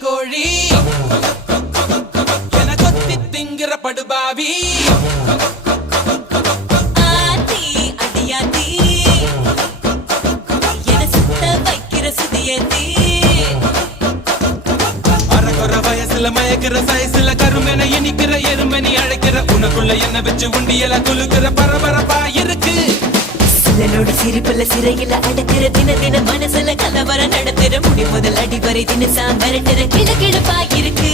கோழி என கொத்தி திங்கிற படுபாவி ஆத்தி அடியாத்தி என சுத்த வைக்கிற சுதியத்தி அரகுற வயசுல மயக்கிற சைஸ்ல கருமென இனிக்கிற எருமணி அழைக்கிற உனக்குள்ள என்ன வச்சு உண்டியல குலுக்கிற பரபரப்பா இருக்கு சிலனோட சிரிப்புல சிறையில அடக்கிற தின தின மனசுல கலவரம் நடத்துற முடி முதல் அடிவரை தினசா மிரட்டுற கிழக்கிழப்பா இருக்கு